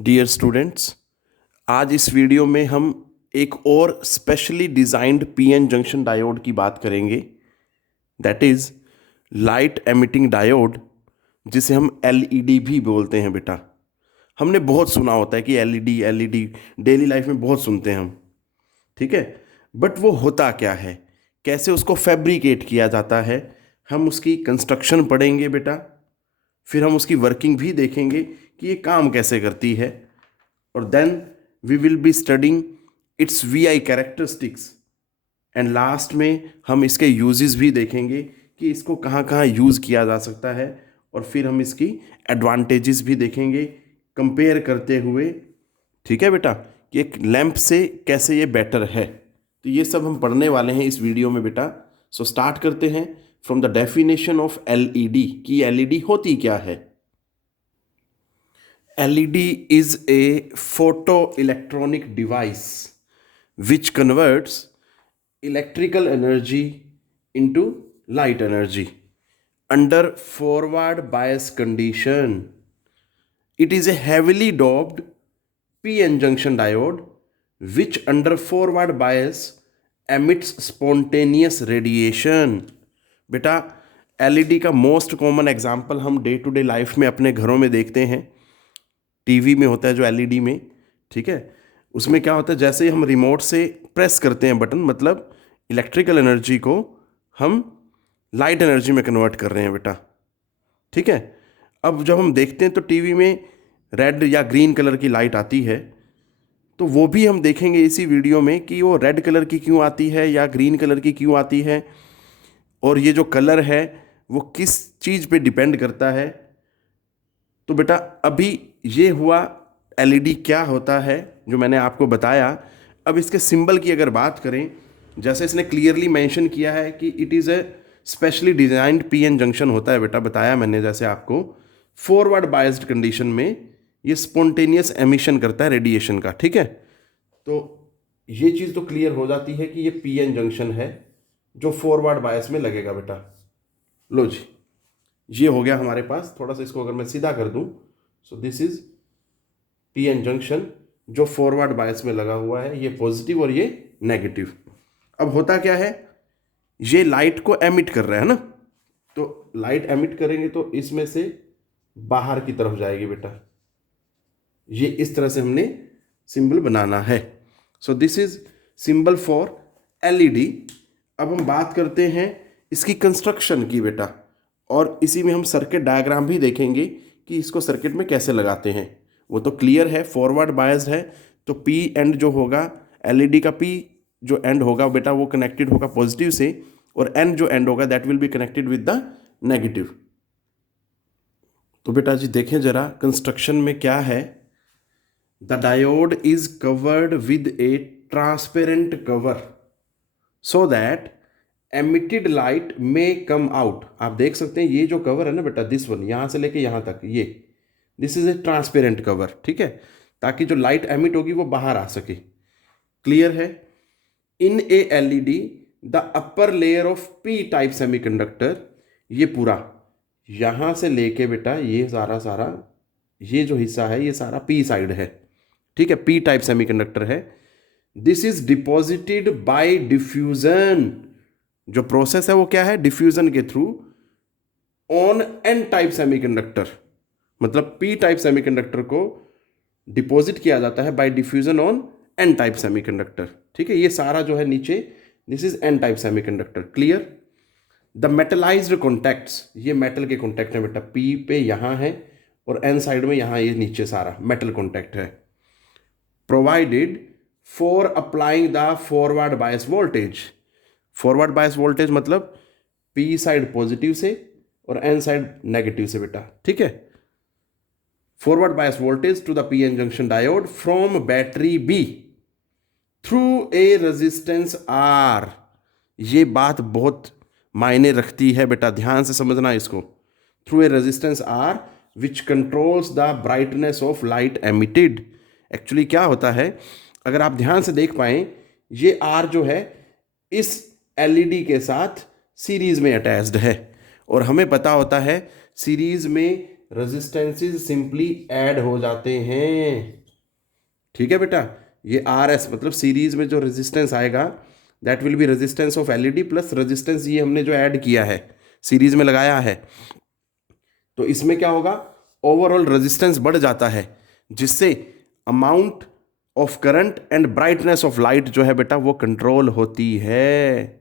Dear students, आज इस video में हम एक और specially designed PN junction diode की बात करेंगे। That is light emitting diode, जिसे हम एलईडी भी बोलते हैं। बेटा, हमने बहुत सुना होता है कि एलईडी एलईडी, डेली लाइफ में बहुत सुनते हैं हम। ठीक है, बट वो होता क्या है, कैसे उसको फैब्रिकेट किया जाता है, हम उसकी कंस्ट्रक्शन पढ़ेंगे बेटा। फिर हम उसकी वर्किंग भी देखेंगे कि ये काम कैसे करती है। और then we will be studying its VI characteristics. And last में हम इसके यूजेस भी देखेंगे कि इसको कहाँ कहाँ यूज़ किया जा सकता है। और फिर हम इसकी एडवांटेजेस भी देखेंगे कंपेयर करते हुए। ठीक है बेटा, कि एक लैंप से कैसे ये बेटर है। तो ये सब हम पढ़ने वाले हैं इस वीडियो में बेटा। सो स्टार्ट करते हैं from the definition of LED कि एलईडी होती क्या है। LED is a photoelectronic device which converts electrical energy into light energy under forward bias condition. It is a heavily doped PN junction diode which under forward bias emits spontaneous radiation. बेटा, LED का most common example हम day to day life में अपने घरों में देखते हैं। TV में होता है जो एलईडी में, ठीक है, उसमें क्या होता है, जैसे ही हम रिमोट से प्रेस करते हैं बटन, मतलब इलेक्ट्रिकल एनर्जी को हम लाइट एनर्जी में कन्वर्ट कर रहे हैं बेटा। ठीक है, अब जब हम देखते हैं तो टीवी में रेड या ग्रीन कलर की लाइट आती है, तो वो भी हम देखेंगे इसी वीडियो में कि वो रेड कलर की क्यों आती है या ग्रीन कलर की क्यों आती है, और ये जो कलर है वो किस चीज़ पे डिपेंड करता है। तो बेटा, अभी ये हुआ एलईडी क्या होता है जो मैंने आपको बताया। अब इसके सिंबल की अगर बात करें, जैसे इसने क्लियरली मेंशन किया है कि it is a specially designed PN junction होता है बेटा, बताया मैंने जैसे आपको। फॉरवर्ड बायस्ड कंडीशन में ये स्पॉन्टेनियस एमिशन करता है रेडिएशन का। ठीक है, तो ये चीज़ तो क्लियर हो जाती है कि ये पीएन जंक्शन है जो फॉरवर्ड बायस में लगेगा बेटा। लो जी, ये हो गया हमारे पास। थोड़ा सा इसको अगर मैं सीधा कर दूं, so this is PN junction जो फॉरवर्ड बायस में लगा हुआ है, ये पॉजिटिव और ये नेगेटिव। अब होता क्या है, ये लाइट को एमिट कर रहा है ना, तो लाइट एमिट करेंगे तो इसमें से बाहर की तरफ जाएगी बेटा। ये इस तरह से हमने सिंबल बनाना है। So this is symbol for LED. अब हम बात करते हैं इसकी कंस्ट्रक्शन की बेटा, और इसी में हम सर्किट डायग्राम भी देखेंगे कि इसको सर्किट में कैसे लगाते हैं। वो तो क्लियर है, फॉरवर्ड बायस्ड है, तो पी एंड जो होगा, एलईडी का पी जो एंड होगा बेटा वो कनेक्टेड होगा पॉजिटिव से, और एन जो एंड होगा that will be connected with the negative. तो बेटा जी देखें जरा कंस्ट्रक्शन में क्या है। The diode is covered with A transparent cover so that emitted light में कम आउट। आप देख सकते हैं ये जो कवर है ना बेटा, दिस वन, यहाँ से लेके यहाँ तक, ये this is a transparent cover. ठीक है, ताकि जो लाइट एमिट होगी वो बाहर आ सके। क्लियर है। In a LED the upper layer of P type semiconductor, ये पूरा यहाँ से लेके बेटा ये सारा सारा ये जो हिस्सा है ये सारा पी साइड है। ठीक है, पी टाइप सेमीकंडक्टर है। This is deposited by diffusion. जो प्रोसेस है वो क्या है, डिफ्यूजन के through, on N type semiconductor. मतलब पी टाइप सेमीकंडक्टर को डिपॉजिट किया जाता है by diffusion on N type semiconductor. ठीक है, ये सारा जो है नीचे, this is N type semiconductor. Clear. The metallized contacts, ये मेटल के कॉन्टैक्ट है बेटा, पी पे यहाँ है और एन साइड में यहाँ ये नीचे सारा मेटल कॉन्टैक्ट है। Provided for applying the forward bias voltage. Forward bias voltage मतलब पी साइड पॉजिटिव से और एन साइड नेगेटिव से बेटा। ठीक है, forward bias voltage to the PN junction diode from battery B through a resistance R. ये बात बहुत मायने रखती है बेटा, ध्यान से समझना इसको। Through a resistance are which controls the brightness of light emitted. Actually क्या होता है, अगर आप ध्यान से देख पाए, ये आर जो है इस एलईडी के साथ सीरीज में अटैच्ड है, और हमें पता होता है सीरीज में रेजिस्टेंसेस सिंपली ऐड हो जाते हैं। ठीक है बेटा, ये आर एस मतलब सीरीज में जो रेजिस्टेंस आएगा that will be resistance of LED plus resistance ये हमने जो ऐड किया है सीरीज में लगाया है, तो इसमें क्या होगा, ओवरऑल रेजिस्टेंस बढ़ जाता है, जिससे amount of current and brightness of light जो है बेटा वो कंट्रोल होती है।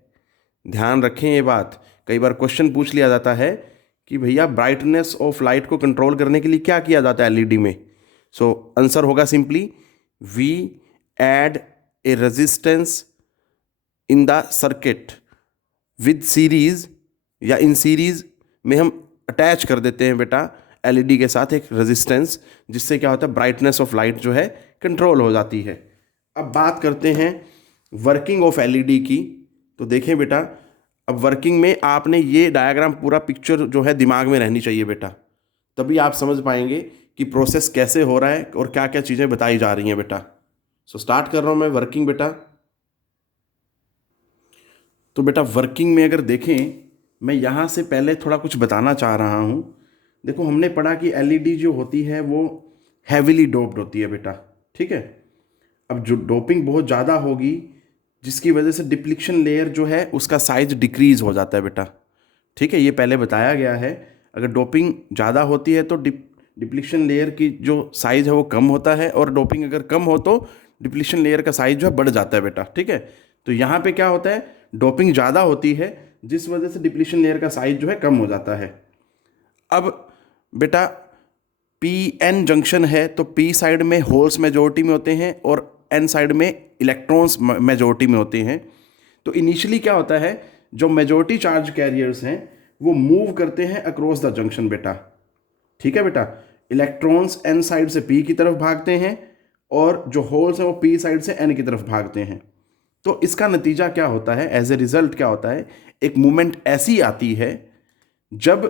ध्यान रखें ये बात, कई बार क्वेश्चन पूछ लिया जाता है कि भैया ब्राइटनेस ऑफ लाइट को कंट्रोल करने के लिए क्या किया जाता है एलईडी में। सो आंसर होगा simply we add a resistance in the circuit with series, या इन सीरीज में हम अटैच कर देते हैं बेटा एलईडी के साथ एक रेजिस्टेंस, जिससे क्या होता है ब्राइटनेस ऑफ लाइट जो है कंट्रोल हो जाती है। अब बात करते हैं वर्किंग ऑफ एलईडी की। तो देखें बेटा, अब वर्किंग में आपने ये डायग्राम पूरा पिक्चर जो है दिमाग में रहनी चाहिए बेटा, तभी आप समझ पाएंगे कि प्रोसेस कैसे हो रहा है और क्या क्या चीज़ें बताई जा रही हैं बेटा। सो स्टार्ट कर रहा हूँ मैं वर्किंग बेटा। तो बेटा वर्किंग में अगर देखें, मैं यहाँ से पहले थोड़ा कुछ बताना चाह रहा हूँ। देखो हमने पढ़ा कि एलईडी जो होती है वो हैविली डोप्ड होती है बेटा, ठीक है। अब जो डोपिंग बहुत ज़्यादा होगी जिसकी वजह से डिप्लीशन लेयर जो है उसका साइज डिक्रीज हो जाता है बेटा, ठीक है, ये पहले बताया गया है। अगर डोपिंग ज़्यादा होती है तो डिप्लीशन लेयर की जो साइज है वो कम होता है, और डोपिंग अगर कम हो तो डिप्लीशन लेयर का साइज जो है बढ़ जाता है बेटा, ठीक है। तो यहाँ पे क्या होता है, डोपिंग ज़्यादा होती है जिस वजह से डिप्लीशन लेयर का साइज जो है कम हो जाता है। अब बेटा पी एन जंक्शन है तो पी साइड में होल्स मेजोरिटी में होते हैं और एन साइड में इलेक्ट्रॉन्स मेजोरिटी में होते हैं। तो इनिशियली क्या होता है, जो मेजोरिटी चार्ज कैरियर्स हैं वो मूव करते हैं अक्रॉस द जंक्शन बेटा, ठीक है बेटा। इलेक्ट्रॉन्स एन साइड से पी की तरफ भागते हैं और जो होल्स हैं वो पी साइड से एन की तरफ भागते हैं। तो इसका नतीजा क्या होता है, एज ए रिजल्ट क्या होता है, एक मूवमेंट ऐसी आती है जब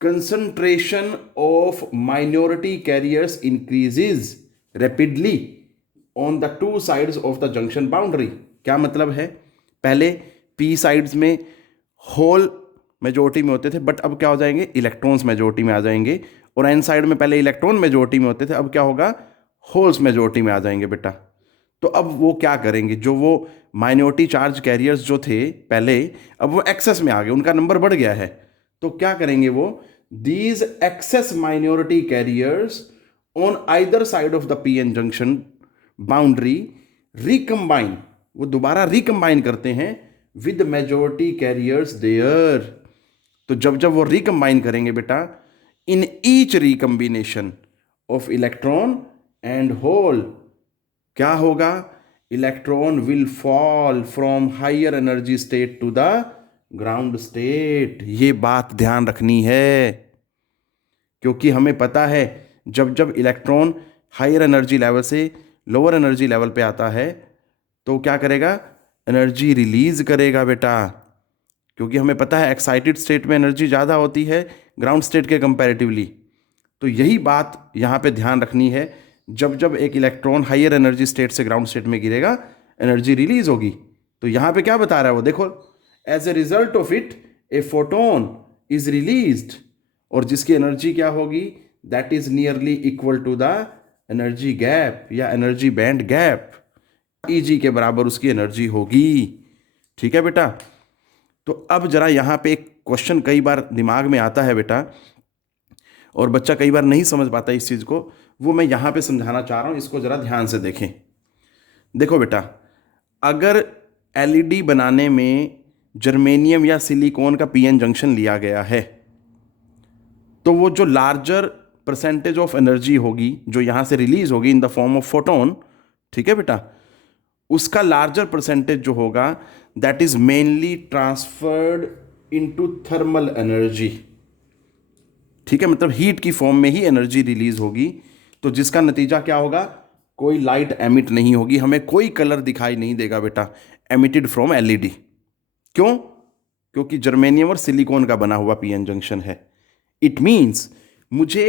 concentration of minority carriers increases rapidly on the two sides of the junction boundary. क्या मतलब है, पहले पी साइड्स में होल मेजोरिटी में होते थे, बट अब क्या हो जाएंगे, इलेक्ट्रॉन्स मेजोरिटी में आ जाएंगे, और एन साइड में पहले इलेक्ट्रॉन मेजोरिटी में होते थे, अब क्या होगा, होल्स मेजोरिटी में आ जाएंगे बेटा। तो अब वो क्या करेंगे, जो वो माइनॉरिटी चार्ज कैरियर्स जो थे पहले, अब वो एक्सेस में आ गए, उनका नंबर बढ़ गया है। तो क्या करेंगे वो, these excess minority carriers on either side of the P N junction boundary recombine, वो दोबारा रिकम्बाइन करते हैं विद मेजोरिटी कैरियर्स देयर। तो जब जब वो रिकम्बाइन करेंगे बेटा, in each recombination of electron and hole क्या होगा, electron will fall from higher energy state to the ground state. ये बात ध्यान रखनी है, क्योंकि हमें पता है जब जब इलेक्ट्रॉन हायर एनर्जी लेवल से लोअर एनर्जी लेवल पे आता है तो क्या करेगा, एनर्जी रिलीज करेगा बेटा, क्योंकि हमें पता है एक्साइटेड स्टेट में एनर्जी ज़्यादा होती है ग्राउंड स्टेट के कंपैरेटिवली। तो यही बात यहाँ पे ध्यान रखनी है, जब जब एक इलेक्ट्रॉन हायर एनर्जी स्टेट से ग्राउंड स्टेट में गिरेगा एनर्जी रिलीज होगी। तो यहाँ पे क्या बता रहा है वो देखो, as a result of it a photon is released, और जिसकी एनर्जी क्या होगी, that is nearly equal to the energy gap या एनर्जी बैंड गैप, ईजी के बराबर उसकी एनर्जी होगी, ठीक है बेटा। तो अब जरा यहाँ पे एक क्वेश्चन कई बार दिमाग में आता है बेटा, और बच्चा कई बार नहीं समझ पाता इस चीज़ को, वो मैं यहाँ पे समझाना चाह रहा हूँ, इसको ज़रा ध्यान से देखें। देखो बेटा, अगर एलईडी बनाने में जर्मेनियम या सिलिकॉन का पीएन जंक्शन लिया गया है, तो वो जो लार्जर परसेंटेज ऑफ एनर्जी होगी जो यहाँ से रिलीज होगी in the form of photon, ठीक है बेटा, उसका लार्जर परसेंटेज जो होगा that is mainly transferred into thermal energy, ठीक है, मतलब हीट की फॉर्म में ही एनर्जी रिलीज होगी। तो जिसका नतीजा क्या होगा, कोई लाइट एमिट नहीं होगी, हमें कोई कलर दिखाई नहीं देगा बेटा एमिटेड फ्रॉम एलईडी। क्यों, क्योंकि जर्मेनियम और सिलिकॉन का बना हुआ पीएन जंक्शन है। इट मीन्स मुझे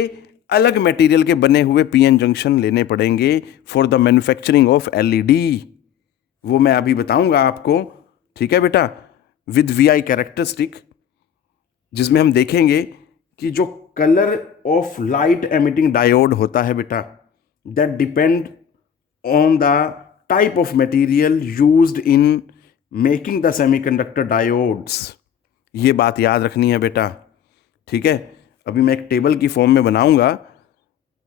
अलग मटेरियल के बने हुए पीएन जंक्शन लेने पड़ेंगे for the manufacturing of LED, वो मैं अभी बताऊंगा आपको, ठीक है बेटा, विद वीआई कैरेक्टरिस्टिक, जिसमें हम देखेंगे कि जो colour of light emitting diode होता है बेटा, that depend on the type of material used in making the semiconductor diodes. ये बात याद रखनी है बेटा, ठीक है। अभी मैं एक टेबल की फॉर्म में बनाऊंगा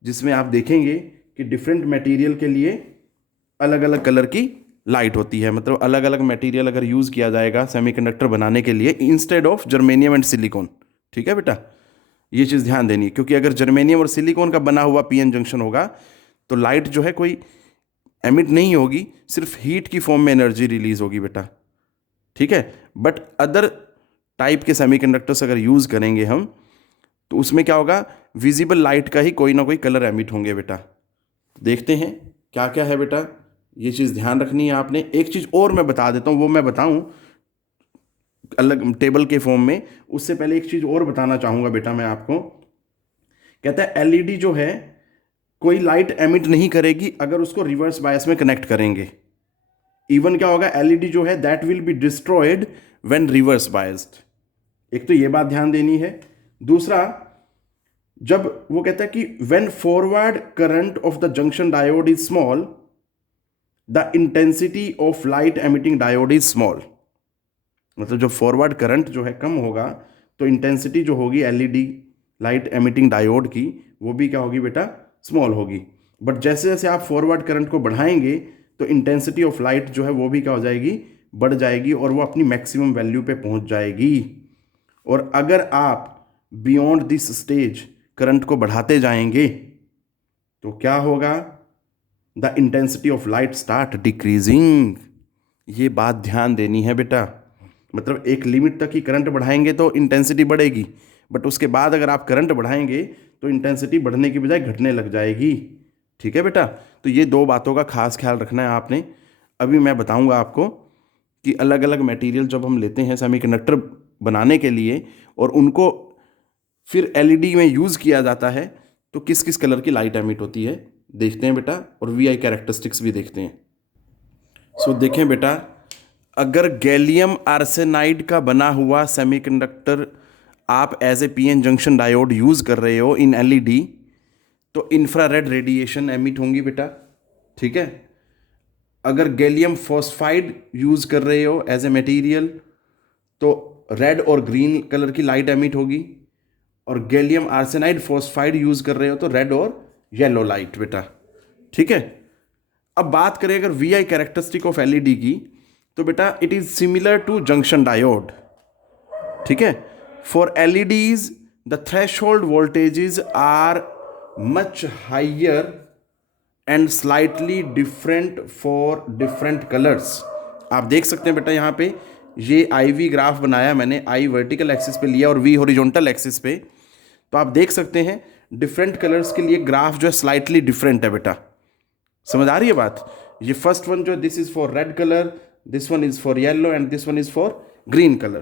जिसमें आप देखेंगे कि डिफरेंट मटेरियल के लिए अलग अलग कलर की लाइट होती है। मतलब अलग अलग मटेरियल अगर यूज़ किया जाएगा सेमीकंडक्टर बनाने के लिए instead of germanium and silicon, ठीक है बेटा, ये चीज़ ध्यान देनी है। क्योंकि अगर जर्मेनियम और सिलिकॉन का बना हुआ पीएन जंक्शन होगा तो लाइट जो है कोई एमिट नहीं होगी, सिर्फ हीट की फॉर्म में एनर्जी रिलीज होगी बेटा, ठीक है। बट अदर टाइप के सेमीकंडक्टर्स अगर यूज़ करेंगे हम तो उसमें क्या होगा, विजिबल लाइट का ही कोई ना कोई कलर एमिट होंगे बेटा। देखते हैं क्या क्या है बेटा, ये चीज़ ध्यान रखनी है आपने। एक चीज़ और मैं बता देता हूँ, वो मैं बताऊँ अलग टेबल के फॉर्म में, उससे पहले एक चीज़ और बताना चाहूँगा बेटा मैं आपको। कहता है एलईडी जो है कोई लाइट एमिट नहीं करेगी अगर उसको रिवर्स बायस में कनेक्ट करेंगे। इवन क्या होगा, एलईडी जो है that will be destroyed when reverse biased. एक तो ये बात ध्यान देनी है। दूसरा, जब वो कहता है कि when forward current of the junction diode is small the intensity of light emitting diode is small. मतलब जब फॉरवर्ड करंट जो है कम होगा तो इंटेंसिटी जो होगी एलईडी लाइट एमिटिंग डायोड की वो भी क्या होगी बेटा, स्मॉल होगी। बट जैसे जैसे आप फॉरवर्ड करंट को बढ़ाएंगे तो इंटेंसिटी ऑफ लाइट जो है वो भी क्या हो जाएगी, बढ़ जाएगी और वो अपनी मैक्सिमम वैल्यू पे पहुंच जाएगी। और अगर आप बियॉन्ड दिस स्टेज करंट को बढ़ाते जाएंगे तो क्या होगा, the intensity of light start decreasing. ये बात ध्यान देनी है बेटा। मतलब एक लिमिट तक ही करंट बढ़ाएंगे तो इंटेंसिटी बढ़ेगी, बट उसके बाद अगर आप करंट बढ़ाएंगे तो इंटेंसिटी बढ़ने की बजाय घटने लग जाएगी, ठीक है बेटा। तो ये दो बातों का खास ख्याल रखना है आपने। अभी मैं बताऊंगा आपको कि अलग अलग मटेरियल जब हम लेते हैं सेमीकंडक्टर बनाने के लिए और उनको फिर एलईडी में यूज़ किया जाता है तो किस किस कलर की लाइट एमिट होती है देखते हैं बेटा, और वीआई कैरेक्टरिस्टिक्स भी देखते हैं। सो देखें बेटा, अगर गैलियम आर्सेनाइड का बना हुआ सेमीकंडक्टर आप as a PN junction diode use कर रहे हो इन एलईडी तो इंफ्रारेड रेडिएशन एमिट होंगी बेटा, ठीक है। अगर गैलियम फॉस्फाइड यूज़ कर रहे हो एज ए मटेरियल तो रेड और ग्रीन कलर की लाइट एमिट होगी, और गैलियम आर्सेनाइड फॉस्फाइड यूज़ कर रहे हो तो रेड और येलो लाइट बेटा, ठीक है। अब बात करें अगर V I characteristic of LED की तो बेटा it is similar to junction diode, ठीक है। For LEDs the threshold voltages are much higher and slightly different for different colours. आप देख सकते हैं बेटा यहाँ पे ये आई वी ग्राफ बनाया मैंने, आई वर्टिकल एक्सिस पे लिया और वी हॉरिजॉन्टल एक्सिस पे। तो आप देख सकते हैं डिफरेंट कलर्स के लिए ग्राफ जो है स्लाइटली डिफरेंट है बेटा, समझ आ रही है बात। ये फर्स्ट वन जो this is for red colour, this one is for yellow and this one is for green colour.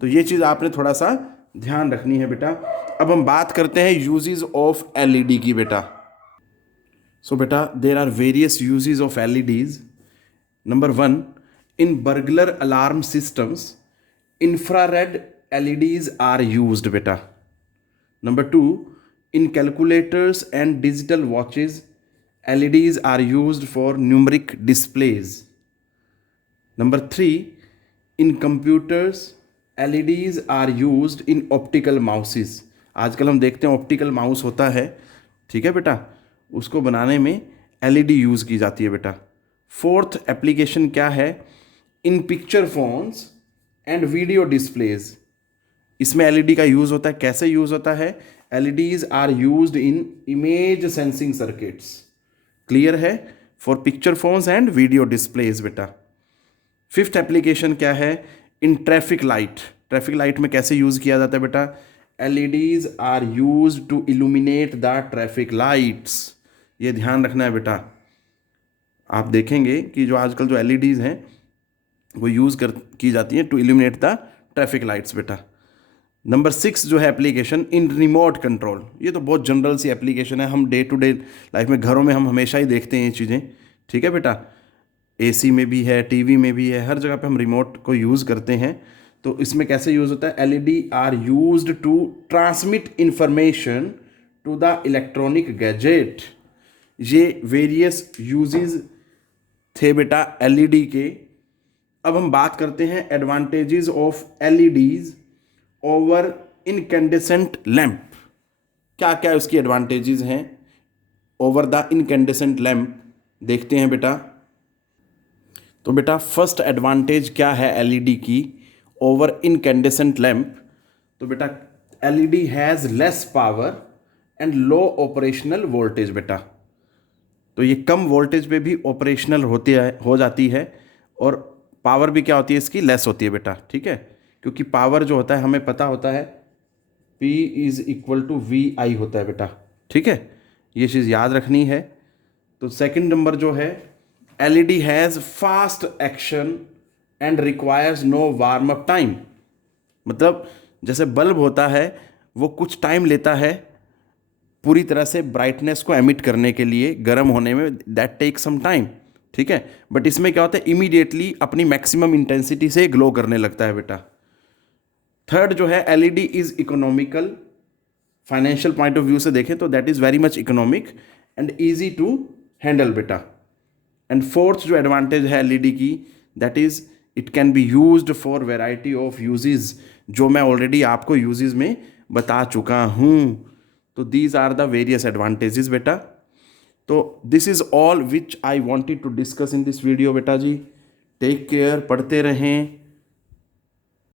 तो ये चीज़ आपने थोड़ा सा ध्यान रखनी है बेटा। अब हम बात करते हैं यूजेस ऑफ एलईडी की बेटा। सो बेटा there are various uses of LEDs. Number one, in burglar alarm systems infrared LEDs are used बेटा। Number two, in calculators and digital watches, LEDs are used for numeric displays. Number three, in computers, LEDs are used in optical mouses. आजकल हम देखते हैं optical mouse होता है, ठीक है बेटा, उसको बनाने में LED यूज़ की जाती है बेटा। फोर्थ एप्लीकेशन क्या है, in picture phones and video displays. इसमें एलईडी का यूज़ होता है। कैसे यूज़ होता है, LEDs are used in image sensing circuits. Clear है, for picture phones and video displays बेटा। फिफ्थ एप्लीकेशन क्या है, in traffic light. Traffic light में कैसे यूज़ किया जाता है बेटा, LEDs are used to illuminate the traffic lights. ये ध्यान रखना है बेटा। आप देखेंगे कि जो आजकल जो एलईडीज हैं वो यूज़ की जाती हैं to illuminate the traffic lights बेटा। नंबर 6 जो है एप्लीकेशन इन रिमोट कंट्रोल। ये तो बहुत जनरल सी एप्लीकेशन है, हम डे टू डे लाइफ में घरों में हम हमेशा ही देखते हैं ये चीज़ें, ठीक है बेटा। एसी में भी है, टीवी में भी है, हर जगह पे हम रिमोट को यूज़ करते हैं। तो इसमें कैसे यूज़ होता है, LED are used to transmit information to the electronic gadget. ये वेरियस यूजेस थे बेटा एलईडी के। अब हम बात करते हैं advantages of LEDs over incandescent lamp. क्या क्या उसकी एडवांटेजेस हैं ओवर द इनकैंडेसेंट लैंप, देखते हैं बेटा। तो बेटा फर्स्ट एडवांटेज क्या है एलईडी की ओवर इनकैंडेसेंट लैंप? तो बेटा LED has less power and low operational voltage बेटा। तो ये कम वोल्टेज पे भी ऑपरेशनल हो जाती है, और पावर भी क्या होती है इसकी, लेस होती है बेटा, ठीक है। क्योंकि पावर जो होता है हमें पता होता है P is equal to VI होता है बेटा, ठीक है, ये चीज़ याद रखनी है। तो सेकंड नंबर जो है, LED has fast action and requires no warm up time. मतलब जैसे बल्ब होता है वो कुछ टाइम लेता है पूरी तरह से ब्राइटनेस को एमिट करने के लिए, गर्म होने में, दैट टेक सम टाइम, ठीक है। बट इसमें क्या होता है, इमीडिएटली अपनी मैक्सिमम इंटेंसिटी से ग्लो करने लगता है बेटा। थर्ड जो है, LED is economical. Financial point of view से देखें तो that is very much economic and easy to handle बेटा। एंड फोर्थ जो एडवांटेज है एलईडी की, that is it can be used for variety of uses, जो मैं ऑलरेडी आपको यूजेस में बता चुका हूँ। तो these are the various advantages बेटा। तो this is all which I wanted to discuss in this video बेटा जी। टेक केयर, पढ़ते रहें।